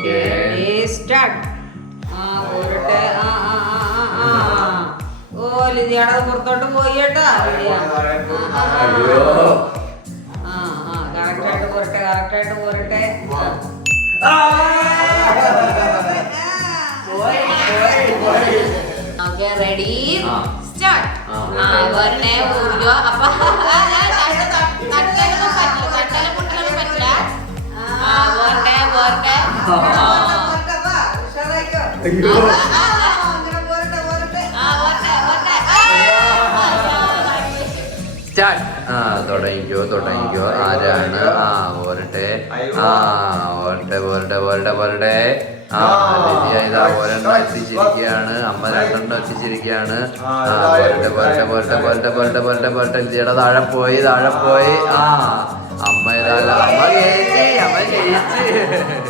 Okay start. പോരട്ടെ. ഓ ലിതിയാടെ പുറത്തോട്ട് പോയി കേട്ടോ. കറക്റ്റായിട്ട് പോരട്ടെ, കറക്റ്റായിട്ട് പോരട്ടെ. Okay ready start. വരണേ ഊരിയോ. അപ്പൊ തട്ടലൊന്നും പറ്റില്ല, തട്ടലും മുട്ടലൊന്നും പറ്റില്ല. പോരട്ടെ പോരട്ടെ. തുടങ്ങിക്കോ. ആരാണ്? പോരട്ടെ. പോരട്ടെ. ഒരെണ്ണം എത്തിച്ചിരിക്കുകയാണ്. അമ്മ രണ്ടെണ്ണം എത്തിച്ചിരിക്കുകയാണ്. പോരട്ടെ. ലിതിയുടെ താഴെ പോയി. അമ്മ ജയിച്ച്.